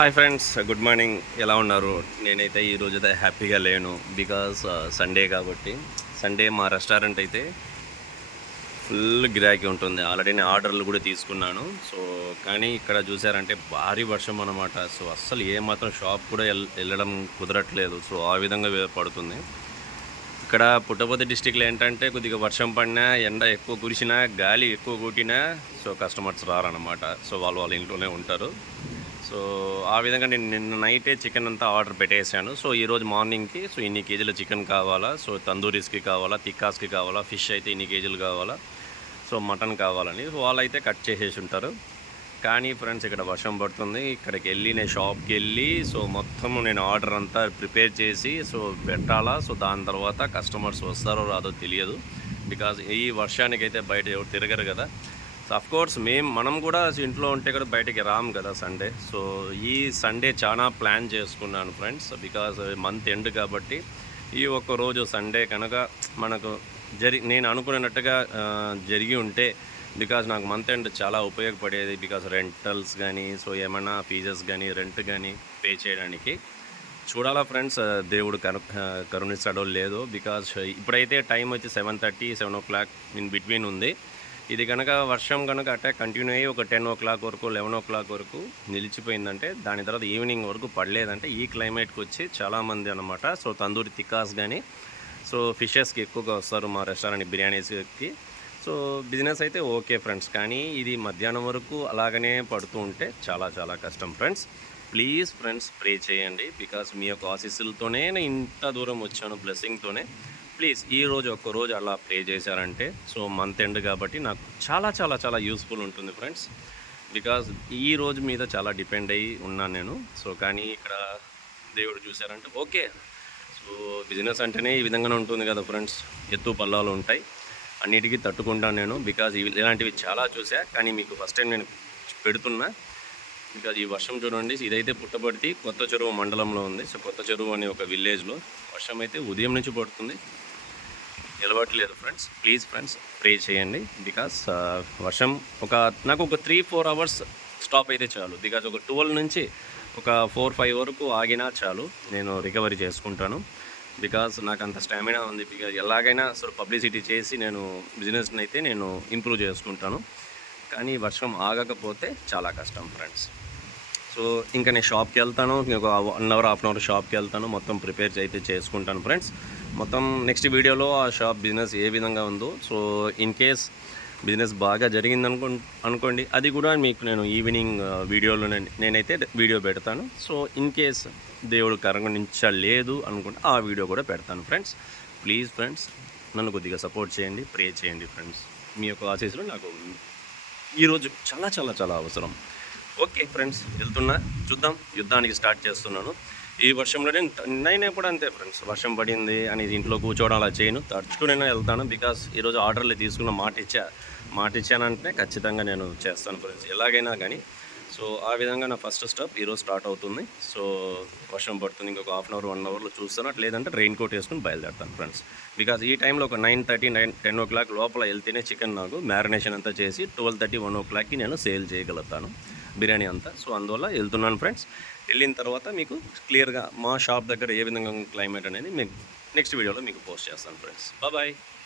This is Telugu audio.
హాయ్ ఫ్రెండ్స్ గుడ్ మార్నింగ్ ఎలా ఉన్నారు? నేనైతే ఈరోజు అయితే హ్యాపీగా లేను బికాస్ సండే uh, కాబట్టి. సండే మా రెస్టారెంట్ అయితే ఫుల్ గిరాకీ ఉంటుంది. ఆల్రెడీ నేను ఆర్డర్లు కూడా తీసుకున్నాను. సో కానీ ఇక్కడ చూసారంటే భారీ వర్షం అనమాట సో అస్సలు ఏమాత్రం షాప్ కూడా వెళ్ళడం కుదరట్లేదు. సో ఆ విధంగా పడుతుంది. ఇక్కడ పుట్టపతి డిస్టిక్లో ఏంటంటే కొద్దిగా వర్షం పడినా ఎండ ఎక్కువ కురిసినా గాలి ఎక్కువ కొట్టినా సో కస్టమర్స్ రారనమాట సో వాళ్ళు వాళ్ళ ఇంట్లోనే ఉంటారు. సో ఆ విధంగా నేను నిన్న నైటే చికెన్ అంతా ఆర్డర్ పెట్టేశాను సో ఈరోజు మార్నింగ్కి సో ఇన్ని కేజీల చికెన్ కావాలా? సో తందూరీస్కి కావాలా? తిక్కాస్కి కావాలా? ఫిష్ అయితే ఇన్ని కేజీలు కావాలా? సో మటన్ కావాలని. వాళ్ళైతే కట్ చేసేసి ఉంటారు. కానీ ఫ్రెండ్స్ ఇక్కడ వర్షం పడుతుంది. ఇక్కడికి వెళ్ళి నేను షాప్కి వెళ్ళి సో మొత్తం నేను ఆర్డర్ అంతా ప్రిపేర్ చేసి సో పెట్టాలా? సో దాని తర్వాత కస్టమర్స్ వస్తారో రాదో తెలియదు. బికాజ్ ఈ వర్షానికి అయితే బయట ఎవరు తిరగరు కదా. సో కోర్స్ మేము మనం కూడా ఇంట్లో ఉంటే కూడా బయటికి రాము కదా సండే సో ఈ సండే చాలా ప్లాన్ చేసుకున్నాను ఫ్రెండ్స్ బికాజ్ మంత్ ఎండ్ కాబట్టి ఈ ఒక్క రోజు సండే కనుక మనకు జరి నేను అనుకున్నట్టుగా జరిగి ఉంటే బికాజ్ నాకు మంత్ ఎండ్ చాలా ఉపయోగపడేది బికాజ్ రెంటల్స్ కానీ సో ఏమైనా ఫీజెస్ కానీ రెంట్ కానీ పే చేయడానికి. చూడాలా ఫ్రెండ్స్ దేవుడు కరు కరుణిస్తాడో లేదో బికాజ్ ఇప్పుడైతే టైం వచ్చి seven thirty seven o'clock in between ఉంది. ఇది కనుక వర్షం కనుక అట్టే కంటిన్యూ అయ్యి ఒక టెన్ ఓ క్లాక్ వరకు లెవెన్ ఓ క్లాక్ వరకు నిలిచిపోయిందంటే దాని తర్వాత ఈవినింగ్ వరకు పడలేదంటే ఈ క్లైమేట్కి వచ్చి చాలామంది అనమాట సో తందూరి తిక్కాస్ కానీ సో ఫిషెస్కి ఎక్కువగా వస్తారు మా రెస్టారెంట్ బిర్యానీస్కి సో బిజినెస్ అయితే ఓకే ఫ్రెండ్స్ కానీ ఇది మధ్యాహ్నం వరకు అలాగనే పడుతూ ఉంటే చాలా చాలా కష్టం ఫ్రెండ్స్ ప్లీజ్ ఫ్రెండ్స్ ప్రే చేయండి బికాస్ మీ యొక్క ఆశీస్సులతోనే నేను ఇంత దూరం వచ్చాను బ్లెస్సింగ్తోనే ప్లీజ్ ఈ రోజు ఒక్క రోజు అలా ప్రే చేశారంటే సో మంత్ ఎండ్ కాబట్టి నాకు చాలా చాలా చాలా యూస్ఫుల్ ఉంటుంది ఫ్రెండ్స్. బికాజ్ ఈ రోజు మీద చాలా డిపెండ్ అయ్యి ఉన్నాను నేను. సో కానీ ఇక్కడ దేవుడు చూశారంటే ఓకే సో బిజినెస్ అంటేనే ఈ విధంగానే ఉంటుంది కదా ఫ్రెండ్స్. ఎత్తు పల్లాలు ఉంటాయి. అన్నిటికీ తట్టుకుంటాను నేను. బికాజ్ ఇవి ఇలాంటివి చాలా చూసా కానీ మీకు ఫస్ట్ టైం నేను పెడుతున్నా. ఇంకా ఈ వర్షం చూడండి ఇదైతే పుట్టబడితే కొత్త చెరువు మండలంలో ఉంది. సో కొత్త చెరువు అనే ఒక విలేజ్లో వర్షం అయితే ఉదయం నుంచి పడుతుంది. నిలబట్టలేదు ఫ్రెండ్స్. ప్లీజ్ ఫ్రెండ్స్ ప్రే చేయండి. బికాస్ వర్షం ఒక నాకు ఒక త్రీ ఫోర్ అవర్స్ స్టాప్ అయితే చాలు. బికాజ్ ఒక ట్వెల్వ్ నుంచి ఒక ఫోర్ ఫైవ్ వరకు ఆగినా చాలు. నేను రికవరీ చేసుకుంటాను. బికాస్ నాకు అంత స్టామినా ఉంది. బికాజ్ ఎలాగైనా అసలు పబ్లిసిటీ చేసి నేను బిజినెస్ని అయితే నేను ఇంప్రూవ్ చేసుకుంటాను. కానీ వర్షం ఆగకపోతే చాలా కష్టం ఫ్రెండ్స్. సో ఇంకా నేను షాప్కి వెళ్తాను. ఒక one hour half an hour షాప్కి వెళ్తాను. మొత్తం ప్రిపేర్ అయితే చేసుకుంటాను ఫ్రెండ్స్ మొత్తం నెక్స్ట్ వీడియోలో ఆ షాప్ బిజినెస్ ఏ విధంగా ఉందో. సో ఇన్ కేస్ బిజినెస్ బాగా జరిగింది అనుకో అనుకోండి. అది కూడా మీకు నేను ఈవినింగ్ వీడియోలో నేనైతే వీడియో పెడతాను. సో ఇన్ కేస్ దేవుడు కరగణించలేదు అనుకుంటే ఆ వీడియో కూడా పెడతాను ఫ్రెండ్స్ ప్లీజ్ ఫ్రెండ్స్ నన్ను కొద్దిగా సపోర్ట్ చేయండి ప్రే చేయండి ఫ్రెండ్స్ మీ యొక్క ఆశీస్సులు నాకు ఈరోజు చాలా చాలా చాలా అవసరం. ఓకే ఫ్రెండ్స్ వెళ్తున్నా. చూద్దాం. యుద్ధానికి స్టార్ట్ చేస్తున్నాను. ఈ వర్షంలో నేను నేనే కూడా అంతే ఫ్రెండ్స్. వర్షం పడింది అని ఇంట్లో కూర్చోవడం అలా చేయను. తడుచుకునైనా వెళ్తాను బికాస్ ఈరోజు ఆర్డర్లు తీసుకున్న మాట ఇచ్చా మాట ఇచ్చానంటే ఖచ్చితంగా నేను చేస్తాను ఫ్రెండ్స్. ఎలాగైనా కానీ. సో ఆ విధంగా నా ఫస్ట్ స్టెప్ ఈరోజు స్టార్ట్ అవుతుంది. సో వర్షం పడుతుంది. ఇంకొక హాఫ్ అన్ అవర్ వన్ అవర్లో చూస్తాను. లేదంటే రెయిన్ కోట్ వేసుకుని బయలుదేరుతాను ఫ్రెండ్స్. బికాజ్ ఈ టైంలో ఒక nine thirty nine ten o'clock లోపల వెళ్తేనే చికెన్ నాకు మ్యారినేషన్ అంతా చేసి ట్వెల్వ్ థర్టీ వన్ ఓ క్లాక్కి నేను సేల్ చేయగలుగుతాను. బిర్యానీ అంతా. సో అందువల్ల వెళ్తున్నాను ఫ్రెండ్స్. వెళ్ళిన తర్వాత మీకు క్లియర్గా మా షాప్ దగ్గర ఏ విధంగా క్లైమేట్ అనేది మీకు నెక్స్ట్ వీడియోలో మీకు పోస్ట్ చేస్తాను ఫ్రెండ్స్. బాయ్.